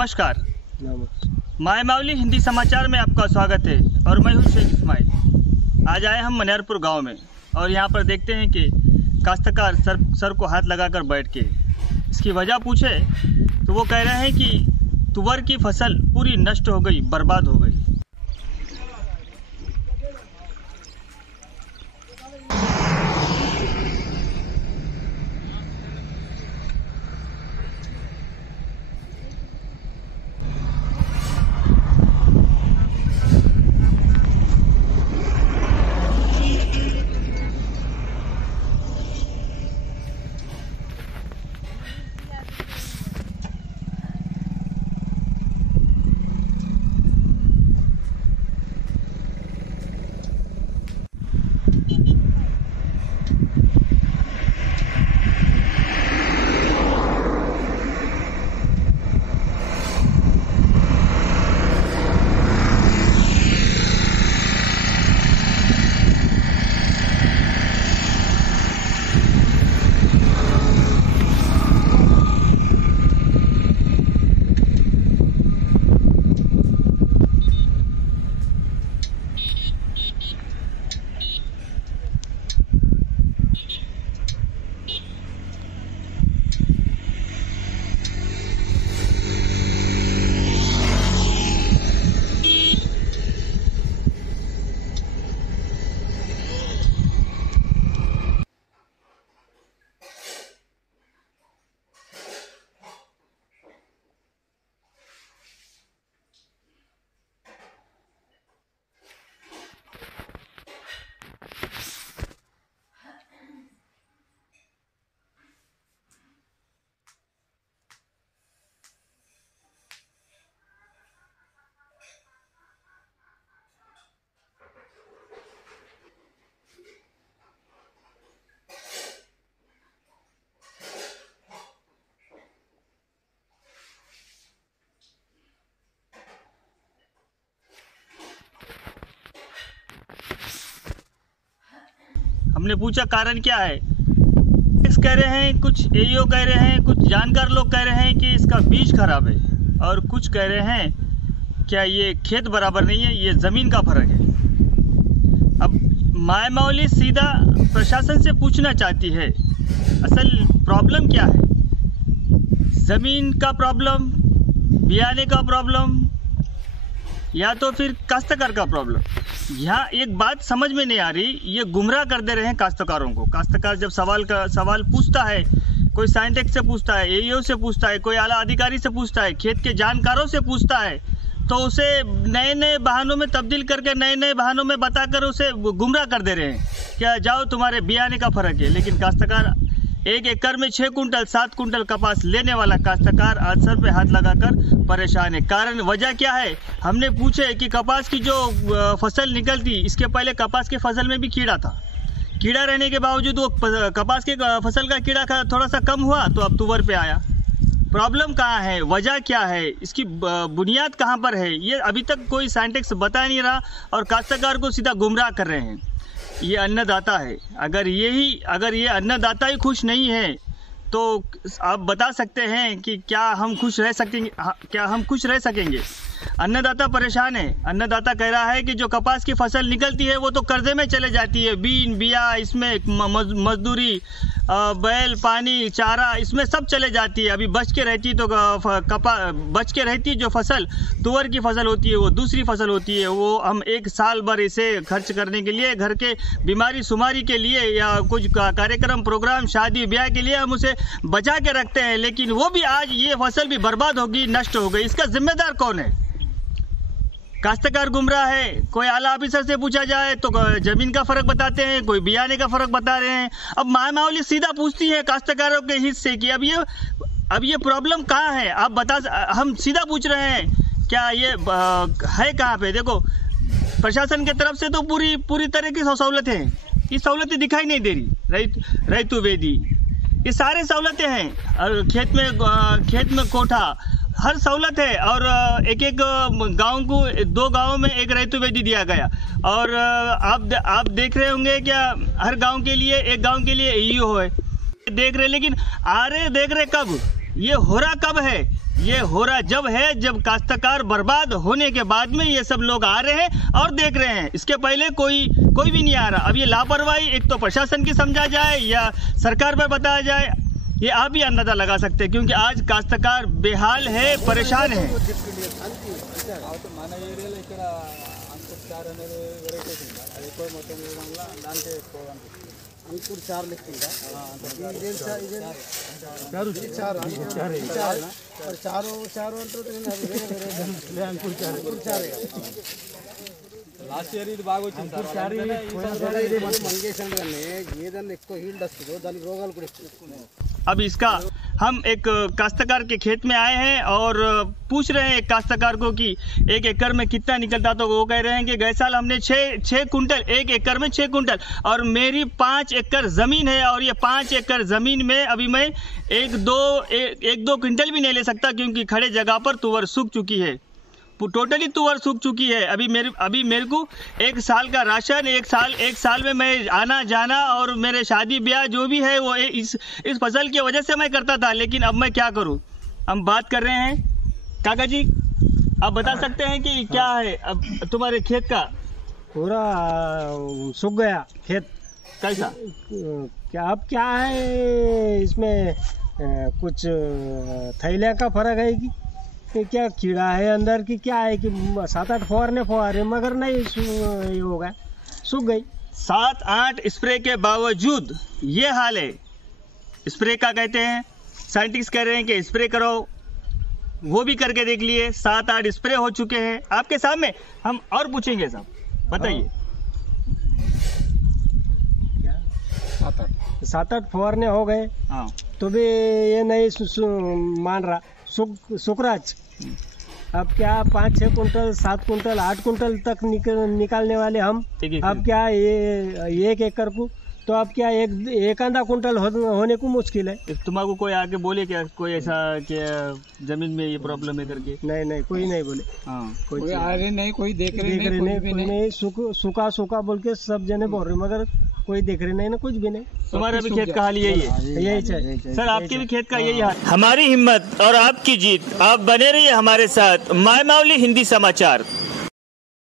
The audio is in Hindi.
नमस्कार। मायमावली हिंदी समाचार में आपका स्वागत है और मैं हूं शेख इस्माइल। आज आए हम मनियारपुर गांव में और यहां पर देखते हैं कि काश्तकार सर को हाथ लगाकर बैठ के इसकी वजह पूछे तो वो कह रहे हैं कि तुवर की फसल पूरी नष्ट हो गई, बर्बाद हो गई। हमने पूछा कारण क्या है। कह रहे हैं, कुछ एईओ कह रहे हैं, कुछ जानकार लोग कह रहे हैं कि इसका बीज खराब है और कुछ कह रहे हैं क्या ये खेत बराबर नहीं है, ये ज़मीन का फ़र्क है। अब मायमावली सीधा प्रशासन से पूछना चाहती है असल प्रॉब्लम क्या है। ज़मीन का प्रॉब्लम, बियाने का प्रॉब्लम या तो फिर काश्तकार का प्रॉब्लम। यहाँ एक बात समझ में नहीं आ रही, ये गुमराह कर दे रहे हैं काश्तकारों को। काश्तकार जब सवाल पूछता है, कोई साइंटिस्ट से पूछता है, एईओ से पूछता है, कोई आला अधिकारी से पूछता है, खेत के जानकारों से पूछता है, तो उसे नए नए बहानों में तब्दील करके नए नए बहानों में बताकर उसे गुमराह कर दे रहे हैं। क्या जाओ तुम्हारे बियाने का फ़र्क है। लेकिन काश्तकार 1 एकड़ में 6 कुंटल 7 कुंटल कपास लेने वाला काश्तकार आज सर पे हाथ लगाकर परेशान है। कारण वजह क्या है, हमने पूछे कि कपास की जो फसल निकलती, इसके पहले कपास के फसल में भी कीड़ा था। कीड़ा रहने के बावजूद वो कपास के फसल का कीड़ा थोड़ा सा कम हुआ तो अब तुवर पे आया। प्रॉब्लम कहाँ है, वजह क्या है, इसकी बुनियाद कहाँ पर है, ये अभी तक कोई साइंटिस्ट बता नहीं रहा और काश्तकार को सीधा गुमराह कर रहे हैं। ये अन्नदाता है, अगर ये अन्नदाता ही खुश नहीं है तो आप बता सकते हैं कि क्या हम खुश रह सकेंगे। अन्नदाता परेशान है। अन्नदाता कह रहा है कि जो कपास की फसल निकलती है वो तो कर्जे में चले जाती है। बीन बिया, इसमें मजदूरी, बैल, पानी, चारा, इसमें सब चले जाती है। अभी बच के रहती जो फसल तुअर की फसल होती है, वो दूसरी फसल होती है। वो हम 1 साल भर इसे खर्च करने के लिए, घर के बीमारी शुमारी के लिए या कुछ कार्यक्रम प्रोग्राम शादी ब्याह के लिए हम उसे बचा के रखते हैं। लेकिन वो भी आज ये फसल भी बर्बाद होगी, नष्ट हो गई। इसका जिम्मेदार कौन है? काश्तकार गुमराह है। कोई आला ऑफिसर से पूछा जाए तो ज़मीन का फ़र्क बताते हैं, कोई बियाने का फ़र्क बता रहे हैं। अब मायमावली सीधा पूछती है काश्तकारों के हिस्से की अब ये प्रॉब्लम कहाँ है, आप बता। हम सीधा पूछ रहे हैं क्या ये है कहाँ पे। देखो, प्रशासन की तरफ से तो पूरी तरह की सहूलतें हैं, ये सहूलतें दिखाई नहीं दे रही। रैतु वेदी, ये सारे सहूलतें हैं। और खेत में कोठा, हर सहूलत है। और एक गांव को 2 गांवों में एक रैतु वेदी दिया गया। और आप देख रहे होंगे क्या, हर गांव के लिए एक गांव के लिए एईओ है, देख रहे। लेकिन देख रहे कब, ये हो रहा कब है? ये हो रहा जब है जब काश्तकार बर्बाद होने के बाद में ये सब लोग आ रहे हैं और देख रहे हैं। इसके पहले कोई भी नहीं आ रहा। अब ये लापरवाही एक तो प्रशासन की समझा जाए या सरकार पर बताया जाए, ये आप भी अंदाजा लगा सकते हैं, क्योंकि आज काश्तकार बेहाल है, परेशान है। अंकुर 4 लिखते हैं లాస్ట్ ఇయర్ ఇది బాగా వచ్చింది సార్ మంగేషన్ గానే ఏదన్నా ఎక్కువ హీల్డ్ వస్తుందో దానికి రోగాలు కూడా ఎక్కువ। अब इसका हम एक काश्तकार के खेत में आए हैं और पूछ रहे हैं एक काश्तकार को कि 1 एकड़ में कितना निकलता, तो वो कह रहे हैं कि गए साल हमने 6 कुंटल, 1 एकड़ में 6 कुंटल, और मेरी 5 एकड़ ज़मीन है और ये 5 एकड़ ज़मीन में अभी मैं 1-2 क्विंटल भी नहीं ले सकता, क्योंकि खड़े जगह पर तुअर सूख चुकी है, टोटली तुअर सूख चुकी है। अभी मेरे को 1 साल का राशन, एक साल में मैं आना जाना और मेरे शादी ब्याह जो भी है वो इस फसल की वजह से मैं करता था, लेकिन अब मैं क्या करूं? हम बात कर रहे हैं काका जी, आप बता सकते हैं कि क्या है अब तुम्हारे खेत का? पूरा सूख गया खेत। कैसा क्या है इसमें? कुछ थैलिया का फर्क है कि क्या कीड़ा है अंदर की, क्या है कि 7-8 फुहारे मगर नहीं होगा, सूख गई। 7-8 स्प्रे के बावजूद ये हाल है। स्प्रे का कहते हैं, साइंटिस्ट कह रहे हैं कि स्प्रे करो, वो भी करके देख लिए, 7-8 स्प्रे हो चुके हैं आपके सामने। हम और पूछेंगे साहब, बताइए। 7-8 फुहारे हो गए, हाँ, तो भी ये नहीं मान रहा, सुखराज। अब क्या 5-6 कुंटल, 7 कुंटल, 8 कुंटल तक निकालने वाले हम, अब क्या ये 1 एकड़ को, तो अब क्या एक आधा कुंटल होने को मुश्किल है। तुम्हारा कोई आके बोले क्या, कोई ऐसा कि जमीन में ये प्रॉब्लम है करके? नहीं, कोई नहीं बोले। हाँ, कोई आ रहे नहीं, कोई देख रहे नहीं, सूखा बोल के सब जने बोल रहे, मगर कोई देख रहे नहीं ना, कुछ भी नहीं। तुम्हारा भी खेत का हाल यही है? यही है सर, आपके भी खेत का यही हाल। हमारी हिम्मत और आपकी जीत। आप बने रहिए हमारे साथ। माय मावली हिंदी समाचार।